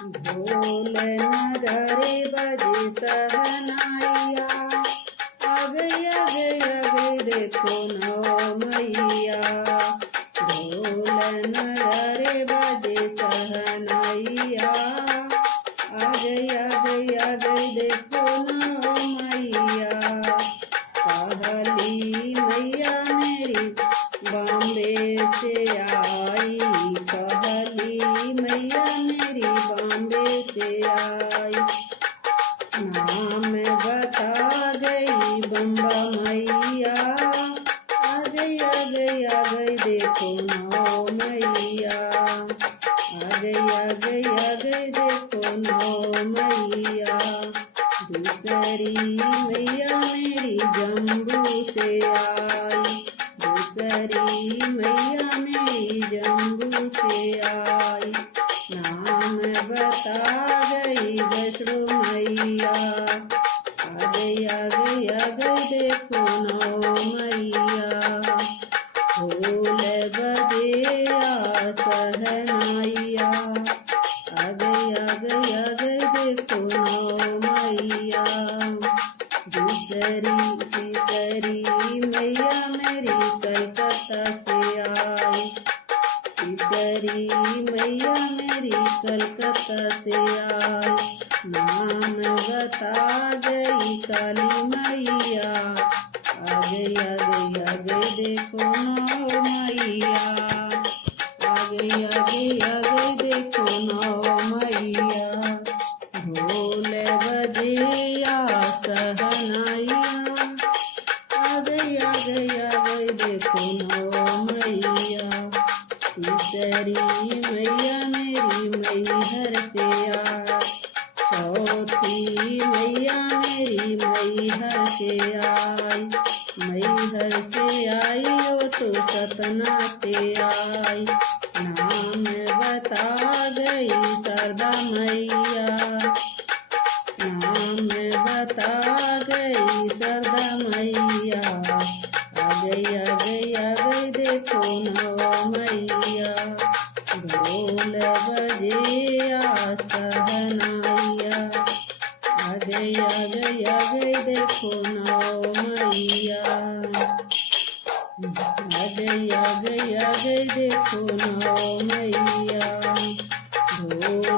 ढोल नगाड़े बजे सहनाइया, आ गई आ गई आ गई देखो नौ मैया। ढोल नगाड़े बजे सहनाइया, आ गई आ गई आ गई देखो नौ मैया। कहली मैया मेरी बॉम्बे से आई, कहली मैया मेरी बॉम्बे से आई। नाम बता गई बम्बा मैया, आ गई आ गई आ गई देखो नौ मैया। आ गई आ गई आ गई देखो नौ मैया। दूसरी मैया मेरी जम्बू से आई, दूसरी मैया मेरी जम्बू से आई। नाम बता गई वैष्णो मैया, आ गई आ गई आ गई देखो नौ मैया। ढोल बजे सहनाइया, आ गई आ गई आ गई देखो नौ मैया। तीसरी मैया मेरी कलकत्ता से आई, तीसरी मैया मेरी कलकत्ता से आई। नाम बता गई काली मैया, आ गई आ गई आ गई देखो नौ मैया। आ गई आ गई आ गई देखो नौ मैया। ढोल बजिया सहनाइया, आ गई आ गई आ गई देखो नौ मैया। तीसरी मैया मेरी मैहर से आई, चौथी मैया मेरी मैहर से आई। मैहर से आई वो तो सतना से आई। नाम बता गई शारदा मैया, नाम बता गई शारदा मैया। आ गई आ गई आ गई देखो नौ मैया। ढोल बजे सहनाइया, आ गई आ गई आ गई देखो नौ मैया। आ गई आ गई आ गई देखो नौ मैया। ढोल